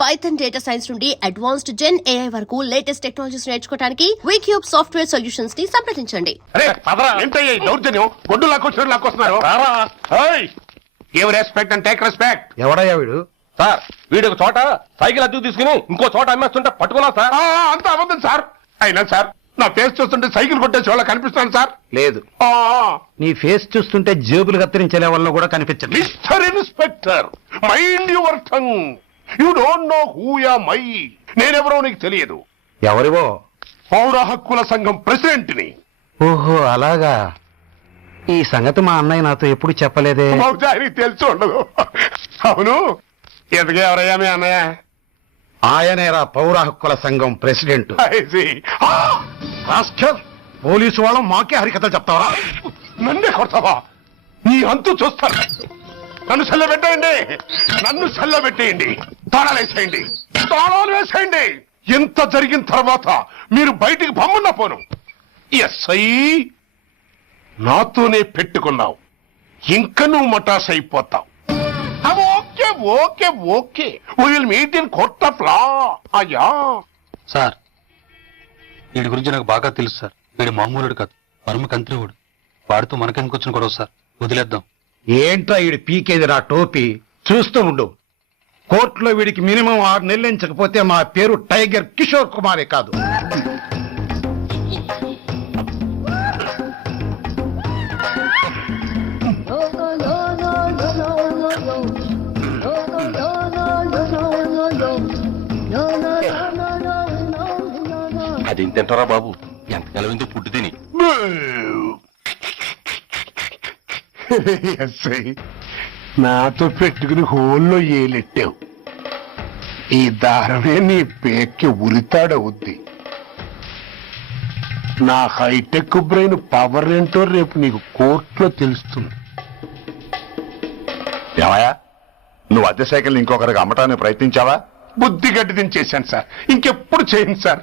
Python data science నుండి advanced gen AI వరకు latest technologies నేర్చుకోవడానికి వీక్యూబ్ సాఫ్ట్వేర్ సొల్యూషన్స్ ని సంప్రదించండి. ఎవడయ్యా వీడు? సార్ వీడు ఒక చోట సైకిల్ అద్దెకు తీసుకుని ఇంకో చోట అమ్మేస్తుంటే పట్టుకున్నా సార్. అంత అబద్ధం సార్. అయినా సార్ నా ఫేస్ చూస్తుంటే సైకిల్ కొట్టే చోళ్ళ కనిపిస్తాను సార్. లేదు, నీ ఫేస్ చూస్తుంటే జేబులు కత్తిరించే లెవెల్లో కూడా కనిపించదు. Mister inspector, mind your tongue. You don't know who am I. నేనెవరో నీకు తెలియదు. ఎవరివో? పౌర హక్కుల సంఘం ప్రెసిడెంట్ ని. ఓహో అలాగా. ఈ సంగతి మా అన్నయ్య నాతో ఎప్పుడు చెప్పలేదే. బహుశా ఆయనకి తెలిసి ఉండదు. అవును, ఎదుగు ఎవరయ్యా మీ అన్నయ్య? ఆయనేరా పౌర హక్కుల సంఘం ప్రెసిడెంట్. I see. పోలీసు వాళ్ళం మాకే హరికథలు చెప్తావా? నన్నే కొడతావా? నీ అంతు చూస్తాను. నన్ను సెల్లబెట్టేయండి, నన్ను సెల్లబెట్టేయండి. తాళాలు వేసేయండి, తాళాలు వేసేయండి. ఎంత జరిగిన తర్వాత మీరు బయటికి పంపన్నా పోను. ఎస్ఐ నాతోనే పెట్టుకున్నావు, ఇంకా నువ్వు మటాస్ అయిపోతావు. Okay okay okay, will meet in court of law. అయ్యా సార్, వీడి గురించి నాకు బాగా తెలుసు సార్. వీడు మామూలుడు కాదు, పరమ కంత్రివుడు. వాడితో మనకెందుకు వచ్చిన గొడవ సార్, వదిలేద్దాం. ఏంట్రా వీడి పీకేది నా టోపీ? చూస్తూ ఉండు. కోర్టులో వీడికి మినిమం 6 నెలలు ఎంచకపోతే మా పేరు టైగర్ కిషోర్ కుమారే కాదు. అది తింటారా బాబు? ఎంతకాలం ఎందుకు పుట్టి తిని. ఎస్ఐ నాతో పెట్టుకుని హోల్లో ఏలెట్టావు. ఈ దారమే నీ పేక్కి ఉరితాడవుద్ది. నా హైటెక్ బ్రెయిన్ పవర్ ఏంటో రేపు నీకు కోర్టులో తెలుస్తుంది. ఏమయ్యా, నువ్వు అద్దె సైకిల్ ఇంకొకరికి అమ్మటానికి ప్రయత్నించావా? బుద్ధి గడ్డి దించేశాను సార్, ఇంకెప్పుడు చేయను సార్.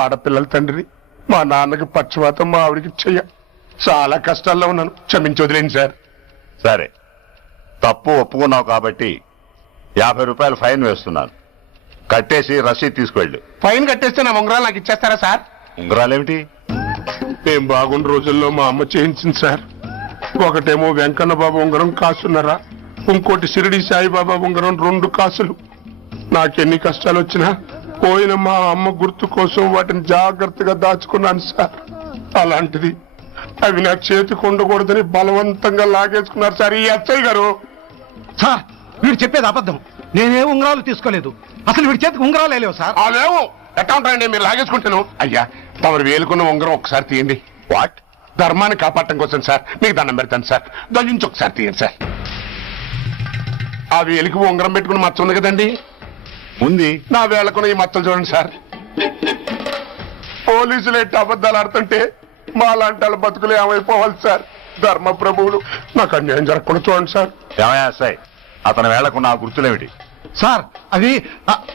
ఆడపిల్లల తండ్రి, మా నాన్నకి పక్షవాతం, మా ఆవిడికి చెయ్య. చాలా కష్టాల్లో ఉన్నాను, క్షమించి వదిలేండి సార్. సరే, తప్పు ఒప్పుకున్నావు కాబట్టి 50 రూపాయలు ఫైన్ వేస్తున్నాను. కట్టేసి రసీదు తీసుకువెళ్ళు. ఫైన్ కట్టేస్తే నా ఉంగరాలు నాకు ఇచ్చేస్తారా సార్? ఉంగరాలేమిటి? నేను బాగున్న రోజుల్లో మా అమ్మ చేయించింది సార్. ఒకటేమో వెంకన్న బాబు ఉంగరం కాసున్నారా, ఇంకోటి షిరిడి సాయిబాబా ఉంగరం 2 కాసులు. నాకెన్ని కష్టాలు వచ్చినా పోయిన మా అమ్మ గుర్తు కోసం వాటిని జాగ్రత్తగా దాచుకున్నాను సార్. అలాంటిది అవి నా చేతికి ఉండకూడదని బలవంతంగా లాగేసుకున్నారు సార్ ఈ ఎస్ఐ గారు. సార్, వీడు చెప్పేది అబద్ధం. నేనే ఉంగరాలు తీసుకోలేదు. అసలు వీడి చేతికి ఉంగరాలు లేవు సార్. అదేమో ఎట్లా ఉంటాయండి, మీరు లాగేసుకుంటాను. అయ్యా, తమరు వేలుకున్న ఉంగరం ఒకసారి తీయండి. వాట్? ధర్మాన్ని కాపాడటం కోసం సార్, మీకు దండం పెడతాను సార్. దాని నుంచి ఒకసారి తీయండి సార్. ఆ వేలికి ఉంగరం పెట్టుకుని మచ్చ ఉంది కదండి, ఉంది. నా వేళకున్న ఈ మచ్చలు చూడండి సార్. పోలీసులు ఎట్టి అబద్ధాలు ఆడుతుంటే మా లాంటి వాళ్ళ బతుకులు ఏమైపోవాలి సార్. ధర్మ ప్రభువులు, నాకు అన్యాయం జరగకుండా చూడండి సార్. ఏమయ్యా సాయి, అతని వేళకున్న ఆ గుర్తులేమిటి? సార్,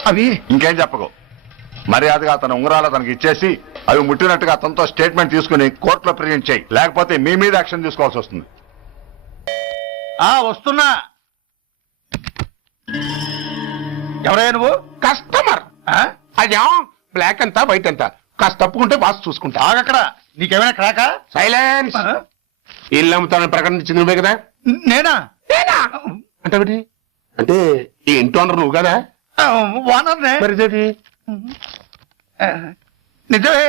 అవి ఇంకేం చెప్పకు. మర్యాదగా అతని ఉంగరాలు అతనికి ఇచ్చేసి అవి ముట్టినట్టుగా అతనితో స్టేట్మెంట్ తీసుకుని కోర్టులో ప్రజెంట్ చేయి. లేకపోతే మీ మీద యాక్షన్ తీసుకోవాల్సి వస్తుంది. వస్తున్నా. ఎవరయ్యా నువ్వు? కస్టమర్. అయ్యా, బ్లాక్ అంతా వైట్ అంతా కాస్త తప్పుకుంటే బాస్ చూసుకుంటా. ఆగక్కడ. నీకేమైనా క్రాకా? సైలెన్స్. ఇల్లు అమ్ముతానని ప్రకటించింది నువ్వే కదా? నేనా? అంటే అంటే ఈ ఇంటి ఓనర్ నువ్వు కదా? ఓనర్నే. మరి ఇదేంటి? నిజమే.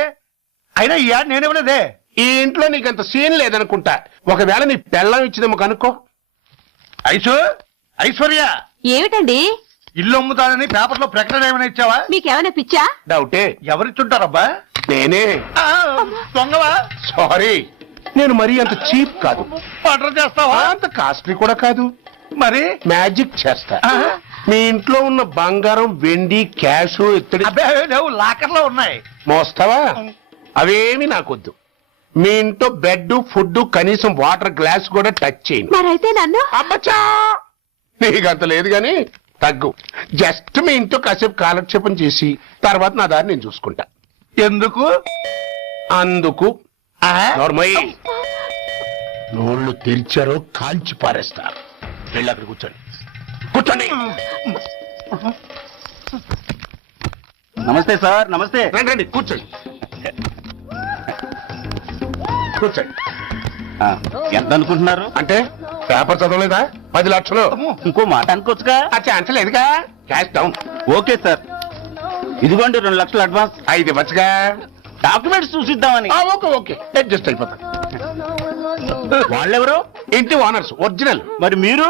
అయినా ఈ యాడ్ నేనేమలేదే. ఈ ఇంట్లో నీకంత సీన్ లేదనుకుంటా. ఒకవేళ నీ పెళ్ళం ఇచ్చిందేమో కనుక్కో. ఐశ్వర్య, ఏమిటండి? ఇల్లు అమ్ముతానని పేపర్ లో ప్రకటన ఏమైనా ఇచ్చావా? మీకేమైనా పిచ్చా? డౌటే. ఎవరిచ్చుంటారబ్బా? నేనే. దొంగవా? సారీ, నేను మరీ అంత చీప్ కాదు. ఆర్డర్ చేస్తావా? అంత కాస్ట్లీ కూడా కాదు. మరి మ్యాజిక్ చేస్తా. మీ ఇంట్లో ఉన్న బంగారం, వెండి, క్యాష్, ఇత్తడి లేవు, లాకర్ లో ఉన్నాయి. మోస్తావా? అవేమి నాకొద్దు. మీ ఇంట్లో బెడ్, ఫుడ్, కనీసం వాటర్ గ్లాస్ కూడా టచ్ చేయను. మరైతే నన్ను అబ్బచ్చా, నీకంత లేదు గాని తగ్గు. జస్ట్ మీ ఇంట్లో కాసేపు కాలక్షేపం చేసి తర్వాత నా దారి నేను చూసుకుంటా. ఎందుకు? అందుకు. నోళ్ళు తెరిచారో కాల్చి పారేస్తారు. వెళ్ళి అక్కడ కూర్చోండి. కూర్చోండి. నమస్తే సార్, నమస్తే. రండి రండి, కూర్చోండి కూర్చోండి. ఎంత అనుకుంటున్నారు? అంటే పేపర్ చదవలేదా? 10 లక్షలు. ఇంకో మాట అనుకోవచ్చుగా. ఆ ఛాన్స్ లేదుగా. Cash down. ఓకే సార్, ఇదిగోండి 2 లక్షలు అడ్వాన్స్. 5 ఇవ్వచ్చుగా. డాక్యుమెంట్స్ చూసిద్దామని. ఓకే ఓకే, అడ్జస్ట్ అయిపోతా. వాళ్ళెవరు? ఇంటి ఓనర్స్ ఒరిజినల్, మరి మీరు?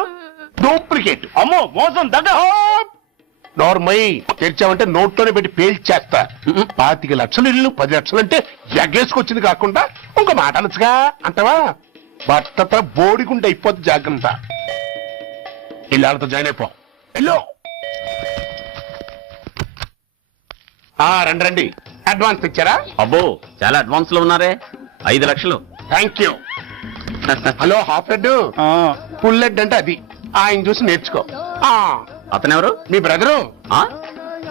డూప్లికేట్. అమ్మో, మోసం, దగ్గర. నోర్మై తెరిచామంటే నోట్లోనే పెట్టి పేల్చేస్తా. 25 లక్షలు ఇల్లు 10 లక్షలు అంటే ఎగ్గేసుకొచ్చింది కాకుండా ఇంకో మాట అనొచ్చుగా అంటావా? భర్తతో బోడిగుంటే అయిపోద్ది, జాగ్రత్త. ఇల్లాలతో జాయిన్ అయిపో. ఎల్లో రండి రండి. అడ్వాన్స్ ఇచ్చారా? అబ్బో, చాలా అడ్వాన్స్ లో ఉన్నారే. 5 లక్షలు. Thank you. Hello, half head full head అంటే అది. ఆయన చూసి నేర్చుకో. అతనెవరు? మీ బ్రదరు. ఆ?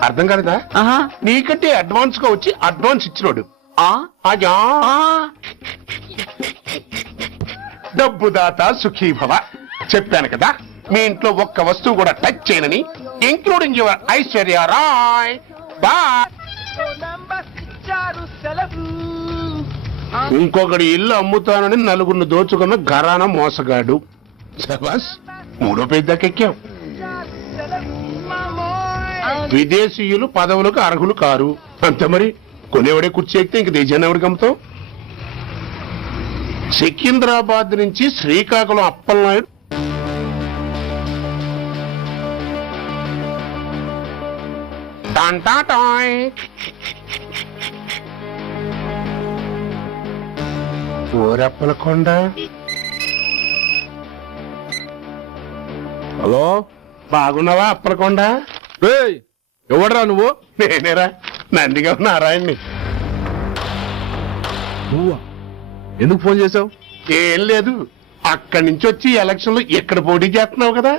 అర్థం కాలేదా? ఆహా. నీకంటే అడ్వాన్స్ గా వచ్చి అడ్వాన్స్ ఇచ్చినోడు. ఆ? అజా డబ్బు దాత సుఖీభవ. చెప్పాను కదా, మీ ఇంట్లో ఒక్క వస్తువు కూడా టచ్ చేయనని, including your Aishwarya Rai. Bye. ఇంకొకటి ఇల్లు అమ్ముతానని నలుగురిని దోచుకున్న ఘరానా మోసగాడు. శబాస్, 3వ పేజీ దాకా ఎక్కాం. విదేశీయులు పదవులకు అర్హులు కారు. అంతే మరి. కొనేవాడే కుర్చీ ఎక్కితే ఇంక దేశాన్ని ఎవరికి అమ్ముతాం? సికింద్రాబాద్ నుంచి శ్రీకాకుళం అప్పలనాయుడు టాంటాటాయ్. ఓరప్పలకొండ. హలో, బాగున్నావా అప్పలకొండ? ఎవడరా నువ్వు? నేనేరా, నందిగా నారాయణ్ణి. నువ్వా? ఎందుకు ఫోన్ చేసావు? ఏం లేదు, అక్కడి నుంచి వచ్చి ఎలక్షన్ లో ఇక్కడ పోటీ చేస్తున్నావు కదా,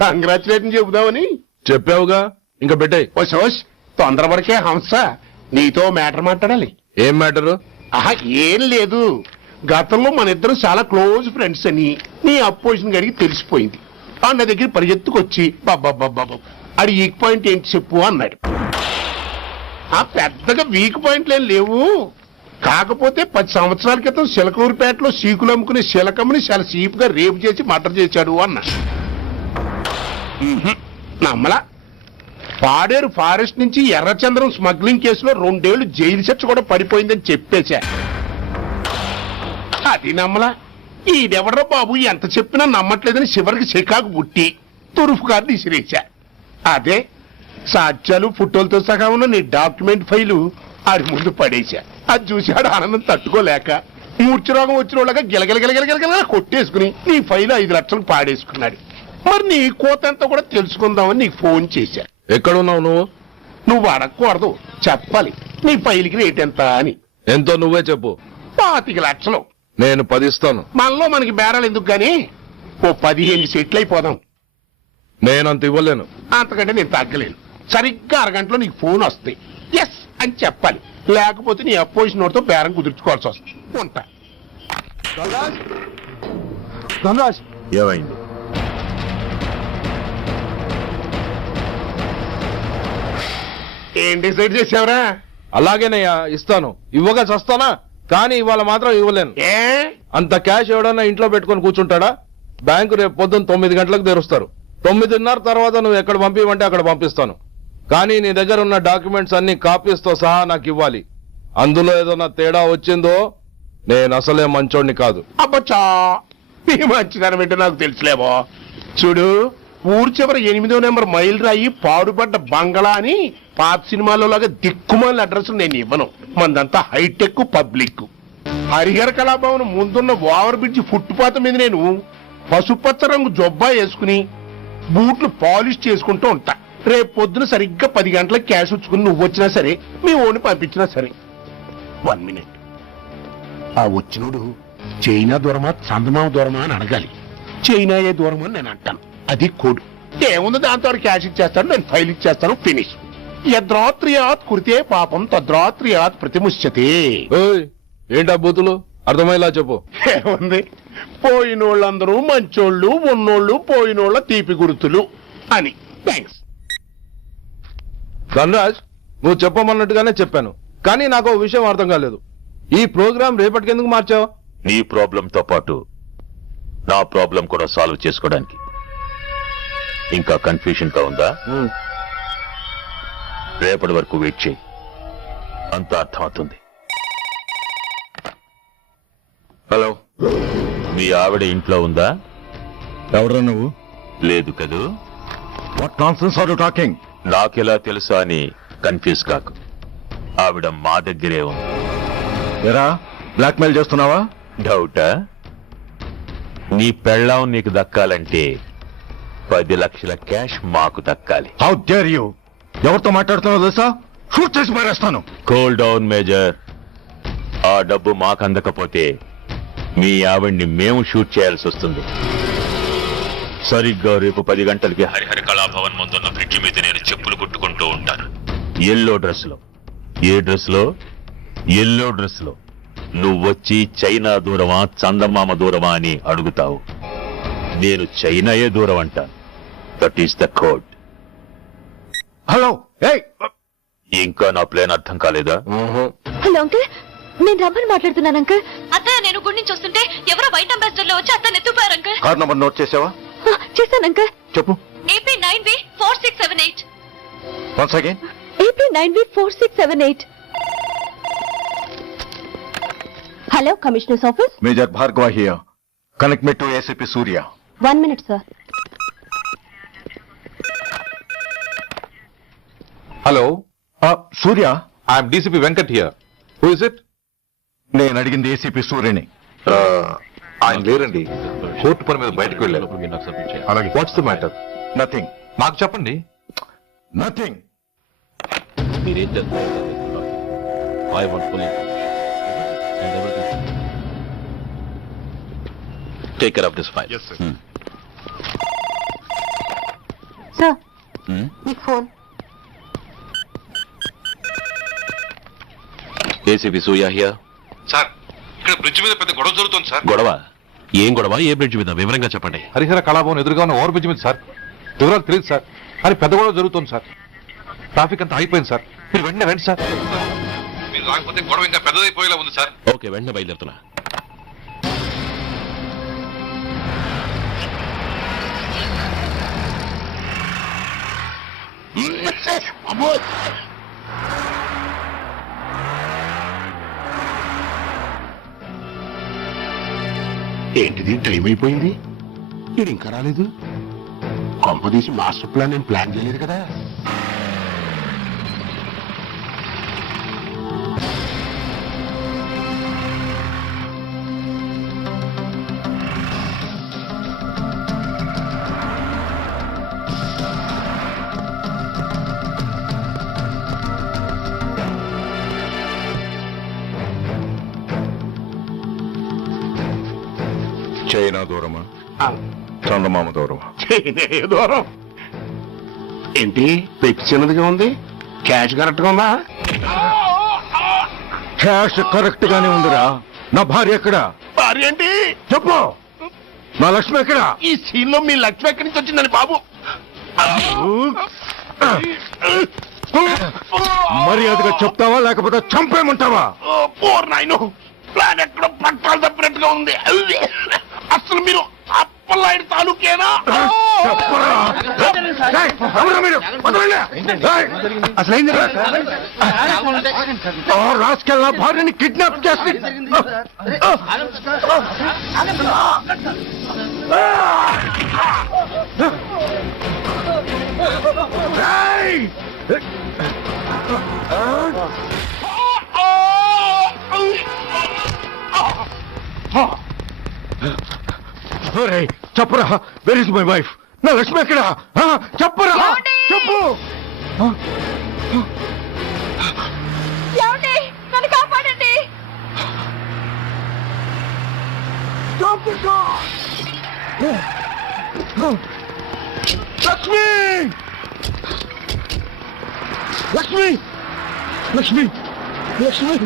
కంగ్రాచులేషన్ చెబుదామని. చెప్పావుగా, ఇంకా పెట్టాయి. ఓ సోష్, తొందరపడికే హంస, నీతో మ్యాటర్ మాట్లాడాలి. ఏం మ్యాటరు? ఆహా, ఏం లేదు. గతంలో మన ఇద్దరం చాలా క్లోజ్ ఫ్రెండ్స్ అని నీ అపోజిషన్ గడికి తెలిసిపోయింది. అన్న దగ్గర పరిగెత్తుకొచ్చి బాబా అది వీక్ పాయింట్ ఏంటి చెప్పు అన్నాడు. ఆ పెద్దగా వీక్ పాయింట్లు ఏం లేవు, కాకపోతే 10 సంవత్సరాల క్రితం శిలకూరుపేటలో సీకులు అమ్ముకునే శిలకమ్మని చాలా చీప్ గా రేపు చేసి మర్డర్ చేశాడు అన్న. నమ్మలా. పాడేరు ఫారెస్ట్ నుంచి ఎర్రచంద్రం స్మగ్లింగ్ కేసులో 2 ఏళ్లు జైలు శిక్ష కూడా పడిపోయిందని చెప్పేశా. అది నమ్మలా. ఈడెవడ్రా బాబు ఎంత చెప్పినా నమ్మట్లేదని చివరికి చికాకు పుట్టి తురుపు కార్డు ఇసిరేశా. అదే సాక్ష్యాలు ఫోటోలతో సహా ఉన్న నీ డాక్యుమెంట్ ఫైలు ఆడి ముందు పడేశా. అది చూశాడు ఆనందం తట్టుకోలేక మూర్ఛరోగం వచ్చిన వాళ్ళగా గిలగిలగిలగిలగిలగిల కొట్టేసుకుని నీ ఫైలు 5 లక్షలు పాడేసుకున్నాడు. మరి నీ కోతంతా కూడా తెలుసుకుందామని నీకు ఫోన్ చేశా. ఎక్కడున్నావు నువ్వు? నువ్వు అడగకూడదు, చెప్పాలి. నీ ఫైల్కి రేట్ ఎంత అని. ఎంతో నువ్వే చెప్పు. 25 లక్షలు. నేను 10 ఇస్తాను. మనలో మనకి బేరాలు ఎందుకు గానీ ఓ 15 సెట్లు అయిపోదాం. నేనంత ఇవ్వలేను. అంతకంటే నేను తగ్గలేను. సరిగ్గా అరగంటలో నీకు ఫోన్ వస్తాయి. ఎస్ అని చెప్పాలి, లేకపోతే నీ అపోజిషన్ వాడితో బేరం కుదుర్చుకోవాల్సి వస్తుంది. ఉంటా. ధనరాజ్, ఏమైంది? ఏం డిసైడ్ చేసావురా? అలాగేనయ్యా, ఇస్తాను. ఇవ్వగా చస్తానా, కానీ ఇవాళ మాత్రం ఇవ్వలేను. ఏ అంత క్యాష్ ఎవడన్నా ఇంట్లో పెట్టుకొని కూర్చుంటాడా? బ్యాంకు రేపు పొద్దున్న 9 గంటలకు తెరుస్తారు. 9:30 తర్వాత నువ్వు ఎక్కడ పంపివంటే అక్కడ పంపిస్తాను. కానీ నీ దగ్గర ఉన్న డాక్యుమెంట్స్ అన్ని కాపీస్తో సహా నాకు ఇవ్వాలి. అందులో ఏదైనా తేడా వచ్చిందో నేను అసలే మంచోడిని కాదు. అబ్బచ్చా, నీ మంచిదనం ఏంటో నాకు తెలుసులేవో. చూడు, ఊరు చివరి 8వ నెంబర్ మైల్ రాయి పాడుపడ్డ బంగళా అని పాత సినిమాలో లాగా దిక్కుమాల అడ్రస్ నేను ఇవ్వను. మందంతా హైటెక్ పబ్లిక్. హరిహర కళాభవన్ ముందున్న ఓవర్ బ్రిడ్జ్ ఫుట్పాత్ మీద నేను పసుపచ్చ రంగు జొబ్బా వేసుకుని బూట్లు పాలిష్ చేసుకుంటూ ఉంటా. రేపు పొద్దున సరిగ్గా 10 గంటలకు క్యాష్ వచ్చుకుని నువ్వు వచ్చినా సరే, మీ ఓని పంపించినా సరే. 1 మినిట్. ఆ వచ్చినోడు చైనా దూరమా చందమామ దూరమా అని అడగాలి. చైనా ఏ దూరమా అని నేను అంటాను. అది కోడ్. ఏముంది, దాంతో క్యాష్ ఇచ్చేస్తాను, నేను ఫైల్ ఇచ్చేస్తాను, ఫినిష్. యద్రాత్రియాత్ కురితే పాపం తద్రాత్రియాత్ ప్రతిముష్యతే. ఏంటా బూతులు? అర్థమయ్యేలా చెప్పు. ఏముంది, పోయినోళ్ళందరూ మంచోళ్ళు, ఉన్నోళ్ళు పోయినోళ్ళ తీపి గుర్తులు అని. థ్యాంక్స్. ధనరాజ్, నువ్వు చెప్పమన్నట్టుగానే చెప్పాను, కానీ నాకు ఓ విషయం అర్థం కాలేదు. ఈ ప్రోగ్రాం రేపటికి ఎందుకు మార్చావు? నీ ప్రాబ్లం తో పాటు నా ప్రాబ్లం కూడా సాల్వ్ చేసుకోవడానికి. ఇంకా కన్ఫ్యూషన్ గా ఉందా? రేపటి వరకు వెయిట్ చేయి, అంత అర్థమవుతుంది. హలో, మీ ఆవిడ ఇంట్లో ఉందా? ఎవరు నువ్వు? లేదు కదూ. What nonsense are you talking? నాకెలా తెలుసా అని కన్ఫ్యూజ్ కాకు. ఆవిడ మా దగ్గరే ఉంది. ఎరా, బ్లాక్మెయిల్ చేస్తున్నావా? డౌటా? నీ పెళ్ళాం నీకు దక్కాలంటే 10 లక్షల క్యాష్ మాకు దక్కాలి. How dare you! ఎవరితో మాట్లాడుతున్నావు తెలుసా? షూట్ చేసి మారేస్తాను. Cool down major. ఆ డబ్బు మాకు అందకపోతే మీ ఆవిడ్ని మేము షూట్ చేయాల్సి వస్తుంది. సరిగ్గా రేపు 10 గంటలకి హరిహర కళాభవన్ ముందున్న బ్రిడ్జి మీద నేను చెప్పులు కుట్టుకుంటూ ఉంటాను. ఎల్లో డ్రెస్ లో. ఏ డ్రెస్ లో? ఎల్లో డ్రెస్ లో. నువ్వొచ్చి చైనా దూరమా చందమామ దూరమా అని అడుగుతావు. నేను చైనాయే దూరం అంటాను. That is the code. Hello, ఏయ్! ఇంకా నా ప్లాన్ అర్థం కాలేదా? హలో అంకుల్, నేను రమ్మని మాట్లాడుతున్నాను అంకుల్. అత్తయ్య నేను గుడి నుంచి వస్తుంటే ఎవరో వైట్ అంబాసిడర్ లో వచ్చి అత్తయ్య ఎత్తుపోయారు అంకుల్. కార్ నంబర్ నోట్ చేసావా? చేశాను అంకుల్. చెప్పు. AP 9V4678. Once again. AP 9V4678. Hello, commissioners office. Major Bhargava here. Connect me to ACP Surya. 1 minute sir. Hello, Surya, I'm DCP Venkat here. Who is it? నేను అడిగింది ACP సూర్యని. ఆయన లేరండి, court పని మీద బయటకు వెళ్ళారు. అలాగే. What's the matter? నథింగ్. నాకు చెప్పండి. నథింగ్. మీరేం చేస్తారు? I want full take care of this file. Sir, me phone. ACP Surya here. Sir, ఇక్కడ బ్రిడ్జ్ మీద పెద్ద గొడవ జరుగుతుంది సార్. గొడవ? ఏం గొడవ? ఏ బ్రిడ్జ్ మీద? వివరంగా చెప్పండి. హరిహర కళాభవన్ ఎదురుగా ఉన్న ఓవర్ బ్రిడ్జ్ మీద సార్. వివరాలు తెలియదు సార్, కానీ పెద్ద గొడవ జరుగుతుంది సార్. ట్రాఫిక్ అంతా అయిపోయింది సార్. మీరు వెంటనే రండి సార్. మీరు రాకపోతే గొడవ ఇంకా పెద్దదైపోయేలా ఉంది సార్. ఓకే, వెంటనే బయలుదేరుతున్నా. ఏంటిది, టైం అయిపోయింది, ఇది ఇంకా రాలేదు. కొంపదీసి మాస్టర్ ప్లాన్ నేను ప్లాన్ చేయలేదు కదా. చైనా దూరమా చందమామ దూరమా? దూరం ఏంటి, పెక్కి చిన్నదిగా ఉంది, క్యాష్ కరెక్ట్ గా ఉందా? క్యాష్ కరెక్ట్ గానే ఉందిరా. నా భార్య ఎక్కడ? భార్య ఏంటి చెప్పు. నా లక్ష్మి ఎక్కడ? ఈ సీన్ లో మీ లక్ష్మి ఎక్కడి నుంచి వచ్చిందని బాబు? మర్యాదగా చెప్తావా లేకపోతే చంపేయమంటావా? పోర్ నాయను, ప్లాన్ ఎక్కడో పట్టాలు తప్పినట్టుగా ఉంది. అసలు మీరు అప్పలాంటి తాలూకేనా? రాసుకెళ్ళ భార్యని కిడ్నాప్ చేసి చెప్పరా, వెర్ ఇస్ మై వైఫ్? నా లక్ష్మి ఎక్కడ? చెప్పరా, చెప్పు. నన్ను కాపాడండి. లక్ష్మి, లక్ష్మి, లక్ష్మి, లక్ష్మి,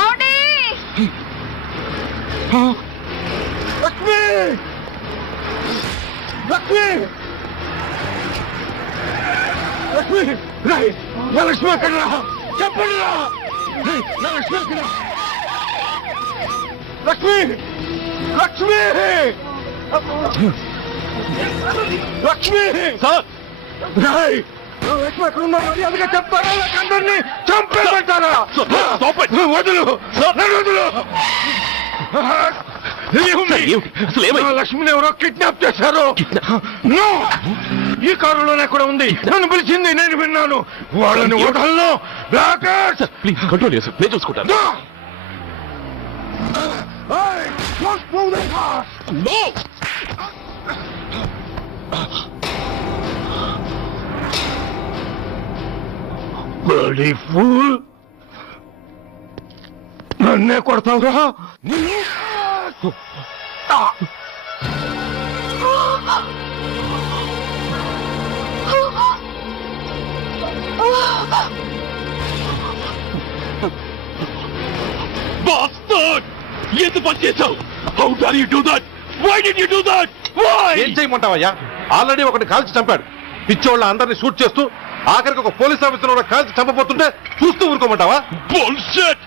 ఏమండి? లక్ష్మి, లక్ష్మి, లక్ష్మి, రాయ్ నా లక్ష్మి ఎక్కడ చెప్పండి నా లక్ష్మి ఎక్కడ లక్ష్మి లక్ష్మి లక్ష్మి సార్ లక్ష్మి ఎక్కడ ఉన్నారు అందుకే చెప్తారా అందరినీ చంపేస్తారా వదులు వదులు లక్ష్మిని ఎవరో కిడ్నాప్ చేశారు ఈ కారులోనే కూడా ఉంది నన్ను పిలిచింది నేను విన్నాను వాళ్ళని వదలను ప్లీజ్ కంట్రోల్ చేసి నేను చూసుకుంటాను ఫూల్ నన్నే కొడతావురా ఎందుకు పని చేశావు? How dare you do that? Why did you do that? Why? ఏం చేయమంటావయ్యా? ఆల్రెడీ ఒకటి కాల్చి చంపాడు. పిచ్చోళ్ళ అందరినీ షూట్ చేస్తూ ఆఖరికి ఒక పోలీస్ ఆఫీసర్ కూడా కాల్చి చంపబోతుంటే చూస్తూ ఊరుకోమంటావా? Bullshit!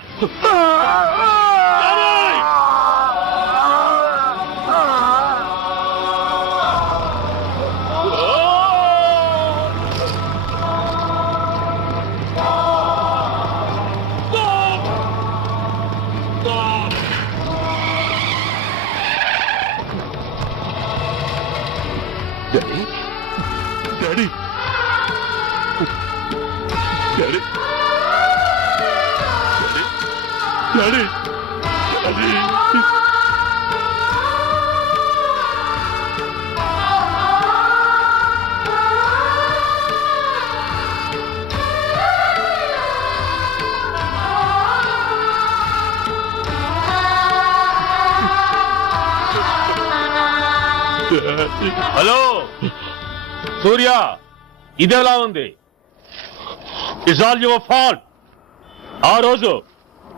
Daddy! Daddy! Daddy! Daddy! Hello Surya, ఇదెలా ఉంది? It's all your fault. ఆ రోజు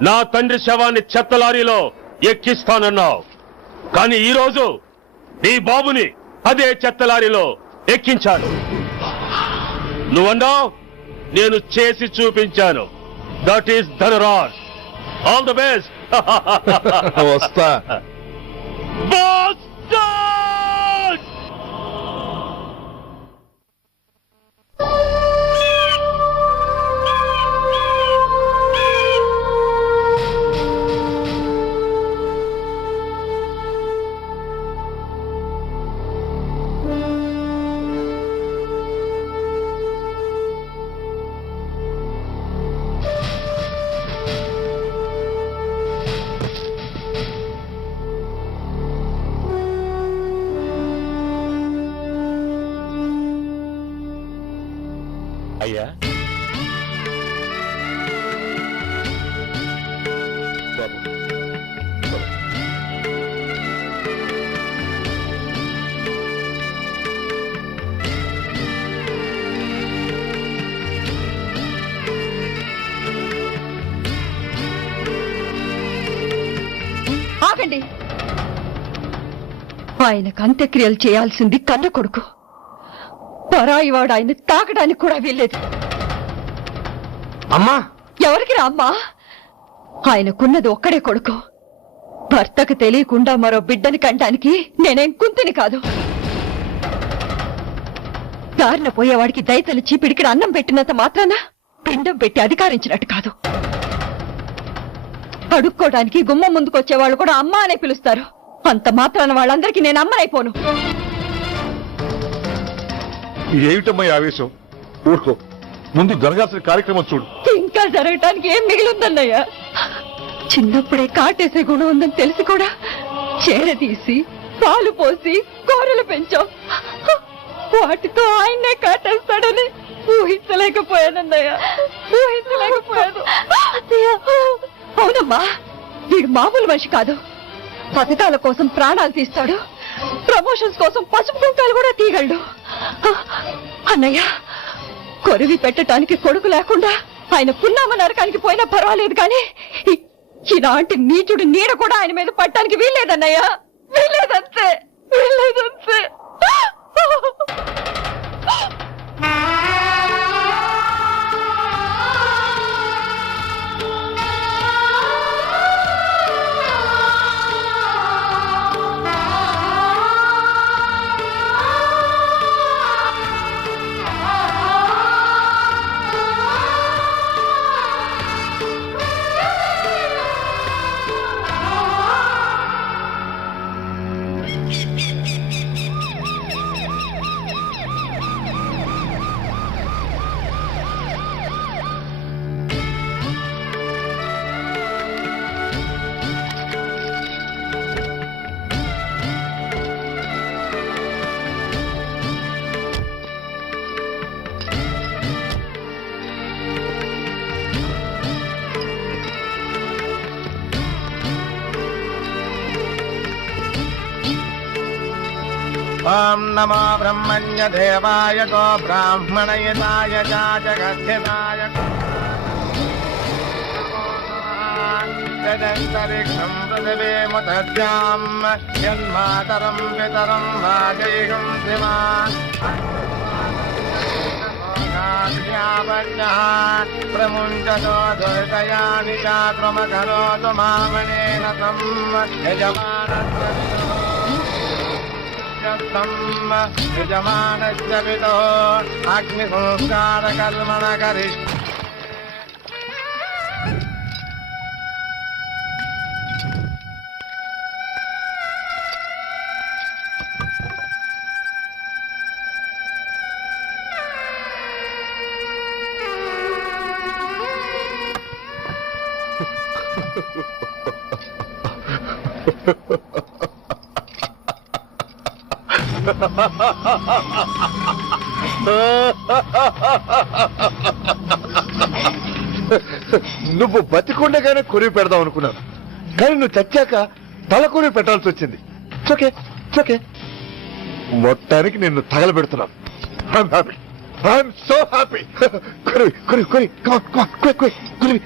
నా తండ్రి శవాన్ని చెత్త లారీలో ఎక్కిస్తానన్నావు, కానీ ఈ రోజు నీ బాబుని అదే చెత్త లారీలో ఎక్కించాను. నువ్వన్నావు, నేను చేసి చూపించాను. That is Dhanraj. All the best. వస్తా. అయ్యా బాబు, ఆగండి. ఆయనకు అంత్యక్రియలు చేయాల్సింది కన్న కొడుకు. పరాయివాడు ఆయన తాకడానికి కూడా వీల్లేదు. అమ్మా, ఎవరికి రా అమ్మా? ఆయనకున్నది ఒక్కడే కొడుకు. భర్తకు తెలియకుండా మరో బిడ్డని కంటానికి నేనేం కుంతిని కాదు. దారిన పోయేవాడికి దయతలిచి పిడికిన అన్నం పెట్టినంత మాత్రాన పిండం పెట్టి అధికారించినట్టు కాదు. అడుక్కోవడానికి గుమ్మం ముందుకొచ్చేవాళ్ళు కూడా అమ్మ అనే పిలుస్తారు. అంత మాత్రాన వాళ్ళందరికీ నేను అమ్మనైపోను. ఏమిటమ్మా ఆవేశం? ఊరుకో, ముందు జరగాల్సిన కార్యక్రమం చూడు. ఇంకా జరగటానికి ఏం మిగిలిందన్నయ్య? చిన్నప్పుడే కాటేసే గుణం ఉందని తెలిసి కూడా చేరదీసి పాలు పోసి కూరలు పెంచాం. వాటితో ఆయన్నే కాటేస్తాడని ఊహించలేకపోయానన్నయ్య, ఊహించలేకపోయాను. అవునమ్మా, వీడు మామూలు మనిషి కాదు. పథకాల కోసం ప్రాణాలు తీస్తాడు, ప్రమోషన్స్ కోసం పసుపు కుంకాలు కూడా తీయగలడు. అన్నయ్య, కొరివి పెట్టడానికి కొడుకు లేకుండా ఆయన పున్నామ నరకానికి పోయినా పర్వాలేదు, కానీ ఇలాంటి నీచుడు నీడ కూడా ఆయన మీద పట్టడానికి వీల్లేదన్నయ్య, వీల్లేదంతే, వీల్లేదంతే. ఓం నమో బ్రహ్మణ్య దేవాయ తో బ్రాహ్మణయతాయ చ జగద్ధితాయ యదంతరిక్షం పృథివీముతద్యాం యన్మాతరం పితరం వాజయిషుం శివా ప్రముంచతో దుర్గయాని చాక్రమకరోతు మామనేన తం యజమానస్య పితో అగ్ని సంస్కార కర్మణ కరిష్య. నువ్వు బతికుండగానే కొరివి పెడదాం అనుకున్నాను, కానీ నువ్వు చచ్చాక తల కొరివి పెట్టాల్సి వచ్చింది. ఓకే ఓకే, మొత్తానికి నిన్ను తగలబెడుతున్నాను. I'm so happy. కొరివి కొరివి కొరివి కొరివి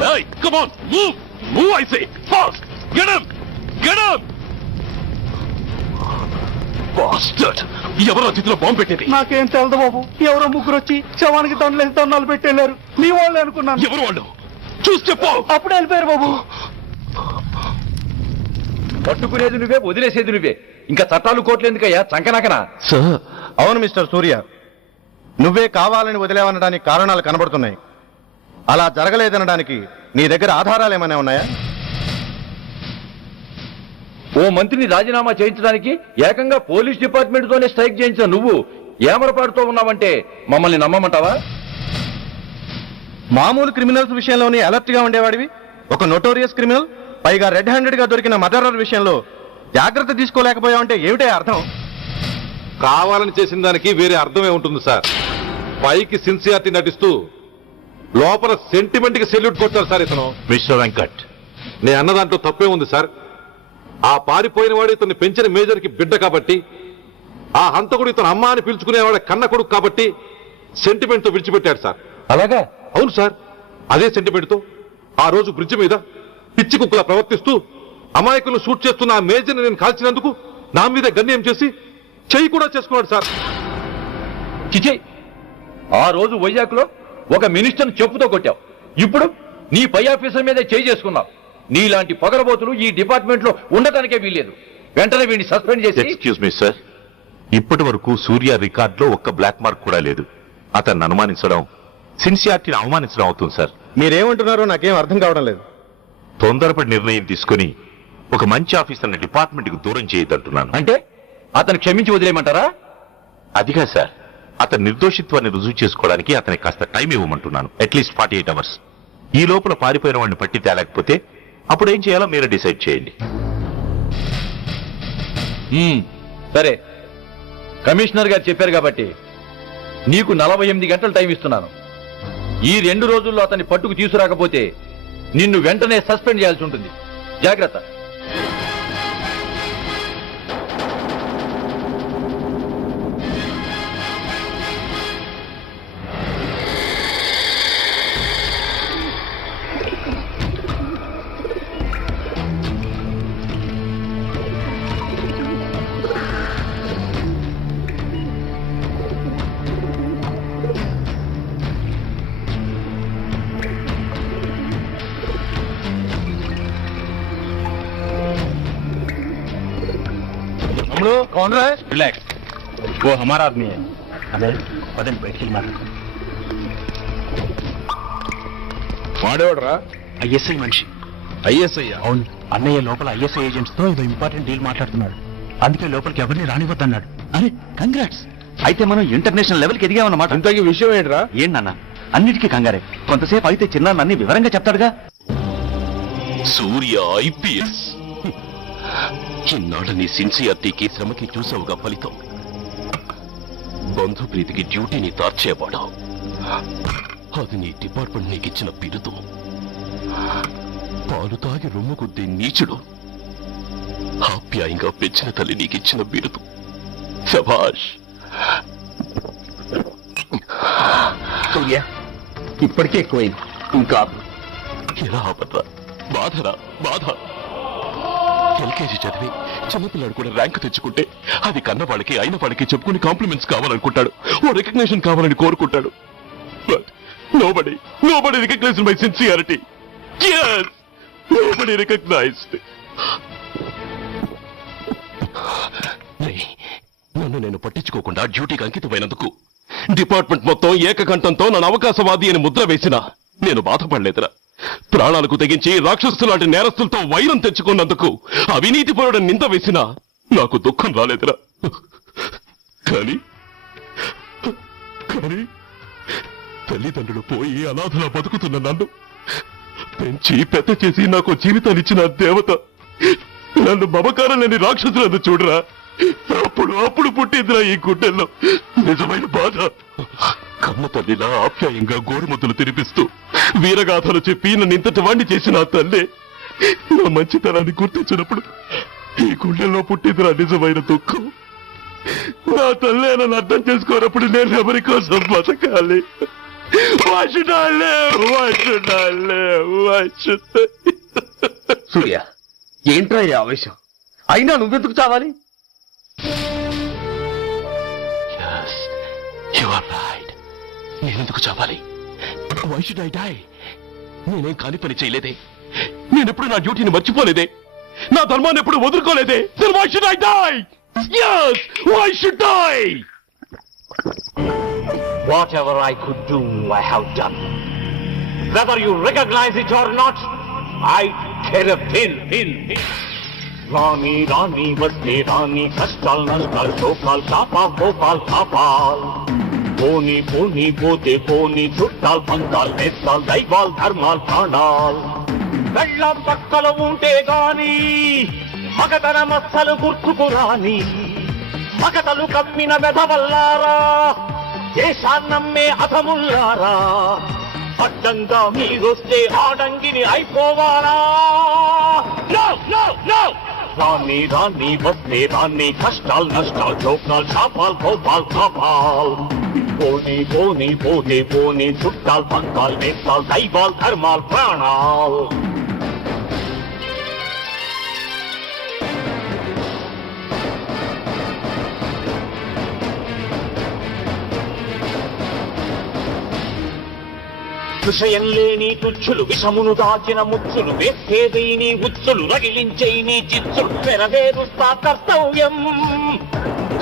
Hey, come on, move! Move, I say! Fast! Get him! Get him! Bastard! ఎవరో అతిథిలో బాంబు పెట్టేది? నాకేం తెలదు బాబు. ఎవరో ముగ్గురు వచ్చి శవానికి దండలేసి దండాలు పెట్టేళ్ళారు. మీ వాళ్ళే అనుకున్నాను. ఎవరు వాళ్ళు? చూసి చెప్పు. అప్పుడే వెళ్ళిపోయారు బాబు. పట్టుకునేది నువ్వే, వదిలేసేది నువ్వే. ఇంకా చట్టాలు కోట్లు ఎందుకయ్యా చంకనాకనా? సార్, అవును మిస్టర్ సూర్య, నువ్వే కావాలని వదిలేవనడానికి కారణాలు కనబడుతున్నాయి. అలా జరగలేదనడానికి నీ దగ్గర ఆధారాలు ఏమైనా ఉన్నాయా? ఓ మంత్రిని రాజీనామా చేయించడానికి ఏకంగా పోలీస్ డిపార్ట్మెంట్ తోనే స్ట్రైక్ చేయించిన నువ్వు ఏమరపాటుతో ఉన్నావంటే మమ్మల్ని నమ్మమంటావా? మామూలు క్రిమినల్స్ విషయంలోనే అలర్ట్ గా ఉండేవాడివి. ఒక నోటోరియస్ క్రిమినల్, పైగా రెడ్ హ్యాండెడ్ గా దొరికిన మర్డరర్ విషయంలో జాగ్రత్త తీసుకోలేకపోయావంటే ఏమిటే అర్థం? కావాలని చేసిన దానికి వేరే అర్థమే ఉంటుంది సార్. పైకి సిన్సియారిటీ నటిస్తూ లోపల సెంటిమెంట్ కి సెల్యూట్ కొట్టారు సార్ ఇతను. మిస్టర్ వెంకట్, నే అన్న దాంట్లో తప్పే ఉంది సార్. ఆ పారిపోయిన వాడు ఇతన్ని పెంచిన మేజర్ కి బిడ్డ కాబట్టి, ఆ హంతకుడు ఇతను అమ్మ అని పిలుచుకునేవాడు కన్న కొడుకు కాబట్టి సెంటిమెంట్ తో విడిచిపెట్టాడు సార్. అలాగా? అవును సార్. అదే సెంటిమెంట్ తో ఆ రోజు బ్రిడ్జ్ మీద పిచ్చి కుక్కలా ప్రవర్తిస్తూ అమాయకులను షూట్ చేస్తున్న ఆ మేజర్ని నేను కాల్చినందుకు నా మీద గన్యం చేసి చెయ్యి కూడా చేసుకున్నాడు సార్. చిచే, ఆ రోజు వైజాగ్లో ఒక మినిస్టర్ని చెప్పుతో కొట్టావు, ఇప్పుడు నీ పై ఆఫీసర్ మీదే చేయి చేసుకున్నావు. నీలాంటి పొగరబోతులు ఈ డిపార్ట్మెంట్ లో ఉండటానికే వీల్లేదు. వెంటనే వీడిని సస్పెండ్ చేసి. ఎక్స్క్యూజ్ మీ సార్, ఇప్పటి వరకు సూర్య రికార్డులో ఒక్క బ్లాక్ మార్క్ కూడా లేదు. అతన్ని అనుమానించడం సిన్సియారిటీని అవమానించడం అవుతుంది సార్. మీరేమంటున్నారో నాకేం అర్థం కావడం లేదు. తొందరపడి నిర్ణయం తీసుకుని ఒక మంచి ఆఫీసర్ని డిపార్ట్మెంట్ కు దూరం చేయొద్దంటున్నాను. అంటే అతను క్షమించి వదిలేయమంటారా? అదిగా సార్, అతని నిర్దోషిత్వాన్ని రుజువు చేసుకోవడానికి అతనికి కాస్త టైం ఇవ్వమంటున్నాను. At least 48 hours. ఈ లోపల పారిపోయిన వాడిని పట్టి తేలేకపోతే అప్పుడు ఏం చేయాలో మీరే డిసైడ్ చేయండి. సరే, కమిషనర్ గారు చెప్పారు కాబట్టి నీకు 48 గంటలు టైం ఇస్తున్నాను. ఈ 2 రోజుల్లో అతన్ని పట్టుకు తీసుకురాకపోతే నిన్ను వెంటనే సస్పెండ్ చేయాల్సి ఉంటుంది. జాగ్రత్త. कौन रहा है? रिलैक्स, वो हमारा आदमी है. अरे पदन बैठ के मार. వాడేవాడరా? ఐఎస్ఐ మనిషి. ఐఎస్ఐ? అవును, అన్నయ్య లోపల ఐఎస్ఐ ఏజెంట్స్ తో ఏదో ఇంపార్టెంట్ డీల్ మాట్లాడుతున్నాడు. అందుకే లోపలికి ఎవరిని రానివ్వద్దన్నాడు. అరే కంగ్రాట్స్, అయితే మనం ఇంటర్నేషనల్ లెవెల్కి ఎదిగామన్నమాట. ఇంతకీ విషయం ఏంట్రా? ఏంటన్నా అన్నిటికీ కంగారే. కొంతసేపు అయితే చిన్న అన్ని వివరంగా చెప్తాడుగా. సూర్య ఐపీఎస్. ఇన్నాళ్ళ నీ సిన్సియారిటీకి శ్రమకి చూసావుగా ఫలితం. బంధుప్రీతికి డ్యూటీని తార్చేవాడు. అది నీ డిపార్ట్మెంట్ నీకిచ్చిన బిరుదు. పాలు తాగి రొమ్ము కొద్ది నీచుడు ఆప్యాయంగా పెంచిన తల్లి నీకిచ్చిన బిరుదు. శభాష్. సూర్య ఇప్పటికే ఎక్కువైంది, ఇంకా ఎలా ఆపద్రా? బాధరా బాధ. ఎల్కేజీ చదివి చిన్నపిల్లాడు కూడా ర్యాంక్ తెచ్చుకుంటే అది కన్న వాళ్ళకి అయిన వాళ్ళకి చెప్పుకుని కాంప్లిమెంట్స్ కావాలనుకుంటాడు, ఓ రికగ్నిషన్ కావాలని కోరుకుంటాడు. But nobody recognized my sincerity. Yes, nobody recognized. నన్ను నేను పట్టించుకోకుండా డ్యూటీకి అంకితమైనందుకు డిపార్ట్మెంట్ మొత్తం ఏకకంఠంతో నన్ను అవకాశవాది అని ముద్ర వేసినా నేను బాధపడలేదురా. ప్రాణాలకు తెగించి రాక్షసులాంటి నేరస్తులతో వైరం తెచ్చుకున్నందుకు అవినీతి పరుడు నింద వేసినా నాకు దుఃఖం రాలేదురా. కానీ తల్లిదండ్రులు పోయి అనాథలా బతుకుతున్న నన్ను పెంచి పెద్ద చేసి నాకు జీవితాన్నిచ్చిన దేవత నన్ను మమకారం లేని రాక్షసులను చూడరా. అప్పుడు పుట్టిందిరా ఈ గుడ్డెల్లో నిజమైన బాధ. కన్న తల్లిలా ఆప్యాయంగా గోరుముద్దలు తినిపిస్తూ వీరగాథలు చెప్పి నన్ను ఇంతటి వాణ్ణి చేసిన ఆ తల్లే నా మంచితనాన్ని గుర్తించినప్పుడు ఈ గుండెల్లో పుట్టిందిరా నిజమైన దుఃఖం. నా తల్లే నన్ను అర్థం చేసుకోనప్పుడు నేను ఎవరి కోసం బతకాలి? సూర్య ఏంట్రా ఈ ఆవేశం? అయినా నువ్వెందుకు చావాలి? నేనెందుకు చావాలి? Why should I die? నేనేం కాని పని చేయలేదే, నేనెప్పుడు నా డ్యూటీని మర్చిపోలేదే, నా ధర్మాన్ని ఎప్పుడు వదులుకోలేదే. Then why should I die? Yes, why should I? Whatever I could do, I have done. Whether you recognize it or not, I care a pin. Rani, vaste Rani, kastal, nashtal, shokal, tapal, gopal, tapal. Poni, pote, poni, chuttal, pantal, nestal, daival, dharmal, pranal. Vellam pakkala unte gaani, magadana massalu gurtuku rani. Magatalu kammina medhavallara. దేశాన్నమ్మే అధముల్లారా, అడ్డంగా మీరొస్తే ఆడంగిని అయిపోవాలా? రాని వస్తే రాని, కష్టాలు నష్టాలు, చోకాలు చాపాల్, గోపాల్ చాపాల్. పోని పోతే పోని, చుట్టాల్ పంకాల్, నేస్తాల్, దైవాల్, ధర్మాల్, ప్రాణాల్. విషయం లేని తుచ్చులు, విషమును దాచిన ముచ్చులు, వేస్తేదైని ఉచ్చులు, రగిలించేని చిచ్చులు. నెరవేరుస్తా కర్తవ్యం,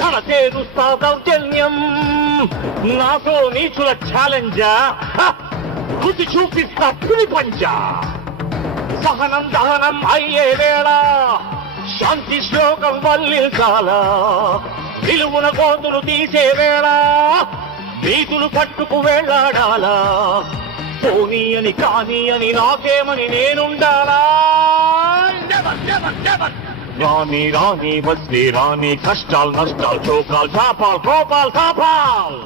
కడతేరుస్తా దౌర్జన్యం. నాతో నీచుల ఛాలెంజా, రుచి చూపిస్తా పులి పంజా. సహనం దహనం అయ్యే వేళ, శాంతి శ్లోకం వల్లించాలా. నిలువున కోతులు తీసే వేళ, నీతులు పట్టుకు వేళ్లాడాలా. పోనీ అని కానీ అని నాకేమని నేనుండాలా? రాని వస్తే రాని, కష్టాలు నష్టాలు, చోకాలు చాపాల్, గోపాల్ చాపాల్.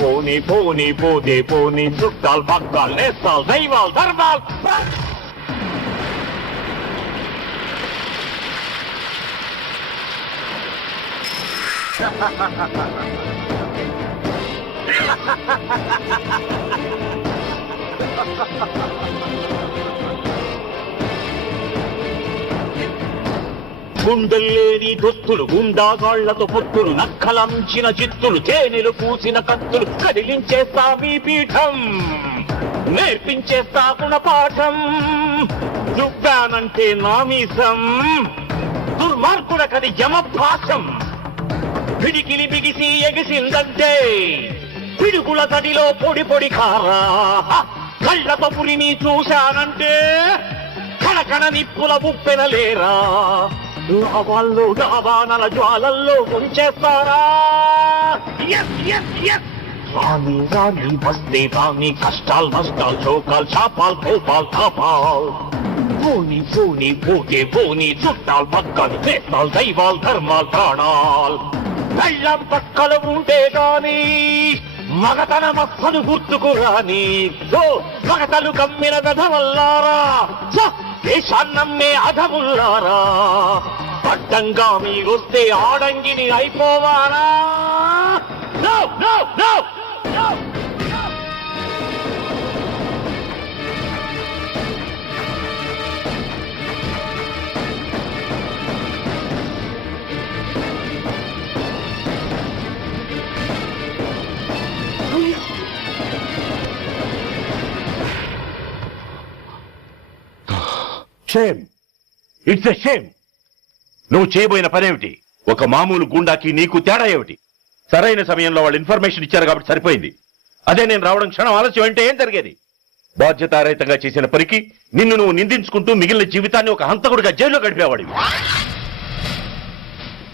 పోనీ పోతే పోనీ, చుట్టాలు పక్కాలు, నేస్తాలు, దైవాలు, ధర్మాలు. గుండెల్లేని దొత్తులు, గుండాగాళ్లతో పొత్తులు, నక్కలంచిన చిత్తులు, తేనెలు పూసిన కత్తులు. కదిలించేస్తా మీ పీఠం, నేర్పించేస్తా గుణపాఠం. దుబ్బానంటే నామీసం, దుర్మార్గుడకది యమపాశం. పిడికిలి బిగిసి ఎగిసిందంటే పిడుగుల తడిలో పొడి పొడి కారా. కళ్ళతో పులిని చూశానంటే కణకణ నిప్పుల ఉప్పెనలేరా. లాభాల్లో లాభానల జ్వాలల్లో ముంచేస్తారా రాణి రాణి వస్తే రాణి కష్టాలు నష్టాలు చోకాలు చాపాలు కోపాలు తాపాలు పోని పోని పోతే పోని చుట్టాలు పక్కలు నేస్తాలు దైవాలు ధర్మాలు ప్రాణాలు పెళ్ళం పక్కలు ఉంటే గాని మగతన మస్తను గుర్తుకు రాని మగతలు కమ్మిన గధవల్లారా దేశాన్నమ్మే అధముల్లారా అడ్డంగా మీరొస్తే ఆడంగిని అయిపోవారా No, no, no, no! Shame, it's a shame. నువ్వు చేయబోయిన పనేమిటి? ఒక మామూలు గుండాకి నీకు తేడా ఏమిటి? సరైన సమయంలో వాళ్ళు ఇన్ఫర్మేషన్ ఇచ్చారు కాబట్టి సరిపోయింది. అదే నేను రావడం క్షణం ఆలస్యం అంటే ఏం జరిగేది? బాధ్యతారహితంగా చేసిన పనికి నిన్ను నువ్వు నిందించుకుంటూ మిగిలిన జీవితాన్ని ఒక హంతకుడిగా జైల్లో గడిపేవాడివి.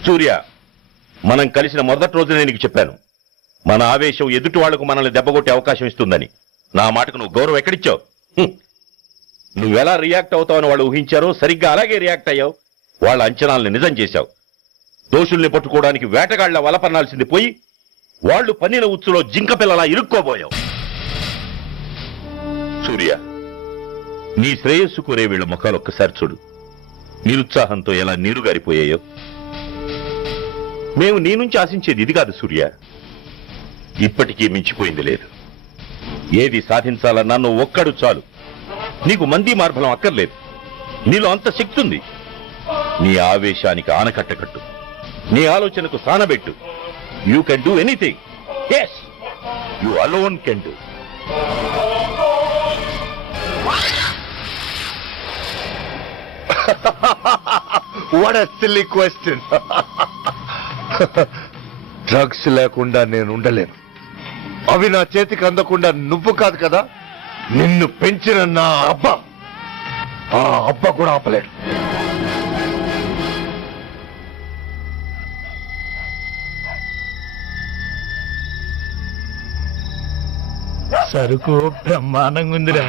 సూర్య, మనం కలిసిన మొదటి రోజునే నీకు చెప్పాను, మన ఆవేశం ఎదుటి వాళ్లకు మనల్ని దెబ్బగొట్టే అవకాశం ఇస్తుందని. నా మాటకు నువ్వు గౌరవం ఎక్కడిచ్చావు? నువ్వెలా రియాక్ట్ అవుతావని వాళ్ళు ఊహించారో సరిగ్గా అలాగే రియాక్ట్ అయ్యావు. వాళ్ళ అంచనాల్ని నిజం చేశావు. దోషుల్ని పట్టుకోవడానికి వేటగాళ్ల వలపన్నాల్సింది పోయి వాళ్లు పన్నిన ఉచ్చులో జింక పిల్లలా ఇరుక్కోబోయావు. సూర్య, నీ శ్రేయస్సు కోరే వీళ్ళ ముఖాలు ఒక్కసారి చూడు. నిరుత్సాహంతో ఎలా నీరుగారిపోయాయో. మేము నీ నుంచి ఆశించేది ఇది కాదు సూర్య. ఇప్పటికీ మించిపోయింది లేదు. ఏది సాధించాలన్నా నువ్వు ఒక్కడు చాలు. నీకు మంది మార్బలం అక్కర్లేదు. నీలో అంత శక్తి ఉంది. నీ ఆవేశానికి ఆనకట్టకట్టు, నీ ఆలోచనకు సానబెట్టు. You can do anything. Yes, you alone can do. What a silly question. Drugs లేకుండా నేను ఉండలేను. అవి నా చేతికి అందకుండా నువ్వు కాదు కదా, నిన్ను పెంచిన నా అబ్బ, ఆ అబ్బ కూడా ఆపలేడు. సరుకు బ్రహ్మాండంగా ఉందిరా.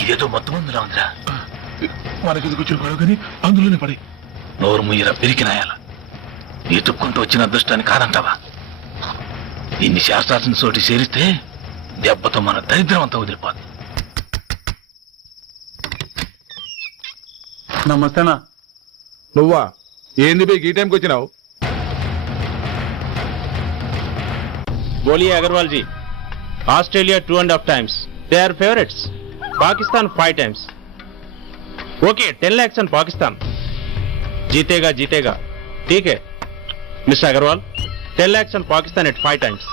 ఇదేదో మొత్తం ముందులా ఉందిరా. మనకి కూర్చొని గొడవ కానీ అందులోనే పడి నోరు ముయ్యరా పెరికినాయాల. ఎత్తుక్కుంటూ వచ్చిన అదృష్టాన్ని కాదంటావా? ఇన్ని శాస్త్రాసిన చోటి చేరిస్తే దెబ్బతో మన దరిద్రం అంతా వదిలిపోదు. నమస్తేనా. నువ్వా? ఏంది బే ఈ టైంకి వచ్చినావు? बोलिए Agarwal ji. Australia 2.5 times. They are favorites. Pakistan 5 times. Okay, 10 lakhs on Pakistan. जीतेगा जीतेगा. ठीक है mister Agarwal. 10 lakhs on Pakistan at 5 times.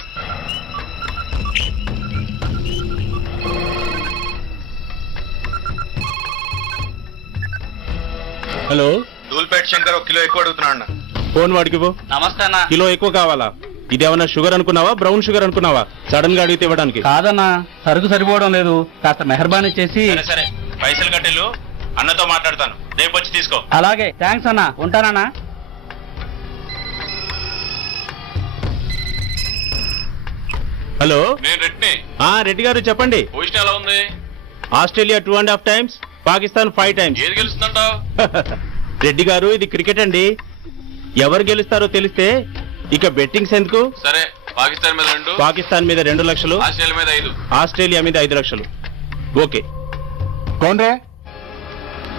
Hello, Dhoolpet Shankar 1 kilo ఎక్కువ అడుగుతున్నా అన్న. ఫోన్ వాడికి పో. నమస్తే అన్న. కిలో ఎక్కువ కావాలా? ఇదేమన్నా షుగర్ అనుకున్నావా, బ్రౌన్ షుగర్ అనుకున్నావా? సడన్ గా అడిగితే ఇవ్వడానికి కాదన్నా, సరుకు సరిపోవడం లేదు. కాస్త మెహర్బానీ చేసి. సరే, పైసలు కట్టెలు అన్నతో మాట్లాడతాను. రేపు వచ్చి తీసుకో. అలాగే, థ్యాంక్స్ అన్నా. ఉంటానన్నా. హలో, నేను రెడ్డిని. రెడ్డి గారు చెప్పండి. పొజిషన్ ఎలా ఉంది? Australia 2.5 times, Pakistan 5 times. ఏది గెలుస్తుందంటావు? రెడ్డి గారు, ఇది క్రికెట్ అండి. ఎవరు గెలుస్తారో తెలిస్తే ఇక బెట్టింగ్స్ ఎందుకు? సరే, పాకిస్తాన్ మీద 2, పాకిస్తాన్ మీద 2 లక్షలు, ఆస్ట్రేలియా మీద 5. ఆస్ట్రేలియా మీద 5 లక్షలు. ఓకే. కౌన్రే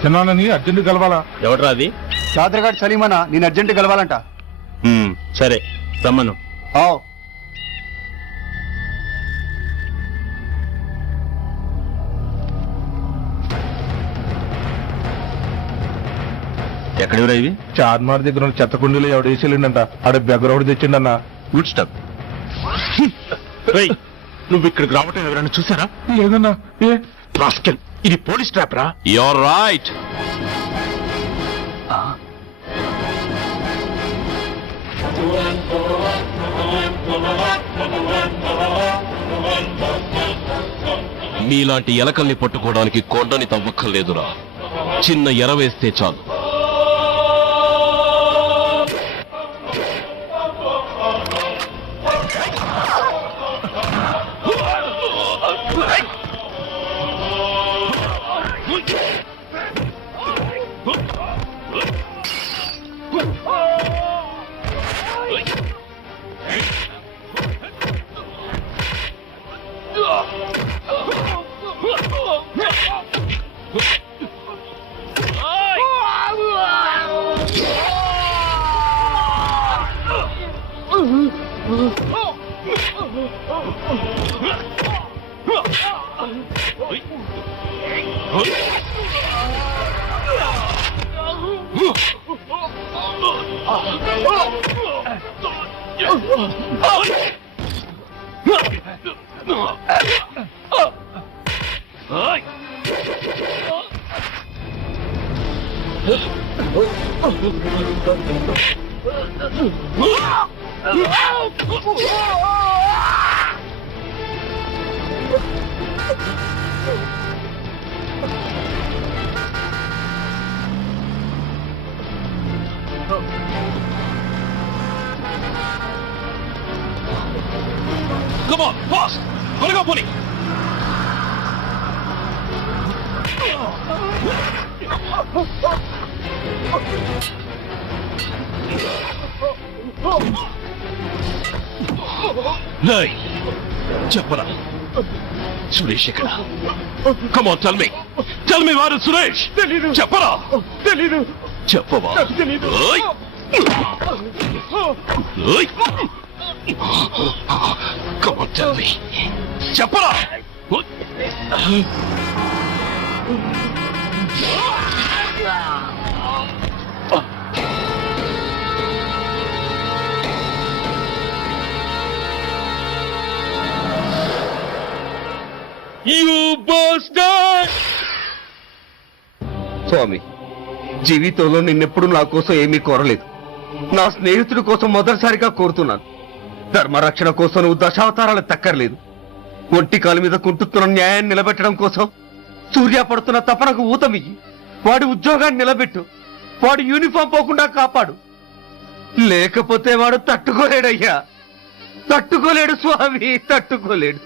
చిన్నానని అర్జెంట్ కలవాలా? ఎవడ్రా అది? చాదరగాడు సలీమనా నేను అర్జెంట్ కలవాలంట. సరే రమ్మను. ఎక్కడెవరా ఇవి? చార్మార్ దగ్గర ఉన్న చెత్త కుండీలో ఎవడు వేసేళ్ళంట. ఆడ బెగ్గరౌడ్ తెచ్చిండన్నా. Good stuff. నువ్వు ఇక్కడికి రావటం ఎవరైనా చూసారా? లేదన్నా. ఏ రాస్కెల్, ఇది పోలీస్ ట్రాప్ రా. You're right. మీలాంటి ఎలకల్ని పట్టుకోవడానికి కొండని తవ్వక్కర్లేదురా, చిన్న ఎర వేస్తే చాలు. Come on, fast! Gotta go, buddy! Nay! చెప్పరా సురేష్ ఎక్కడ? Come on, tell me! Tell me where is Suresh! తెలీదు. చెప్పరా? తెలీదు. చెప్పవా? తెలీదు. ఓయ్! ఓయ్! Come on, tell me. చెప్పరా? స్వామి, జీవితంలో నిన్నెప్పుడు నా కోసం ఏమీ కోరలేదు. నా స్నేహితుడి కోసం మొదటిసారిగా కోరుతున్నాను. ధర్మరక్షణ కోసం నువ్వు దశావతారాలు తక్కర్లేదు. ఒంటి కాలు మీద కుంటుతున్న న్యాయాన్ని నిలబెట్టడం కోసం సూర్య పడుతున్న తపనకు ఊతమియ్యి. వాడి ఉద్యోగాన్ని నిలబెట్టు. వాడి యూనిఫామ్ పోకుండా కాపాడు. లేకపోతే వాడు తట్టుకోలేడయ్యా, తట్టుకోలేడు స్వామి, తట్టుకోలేడు.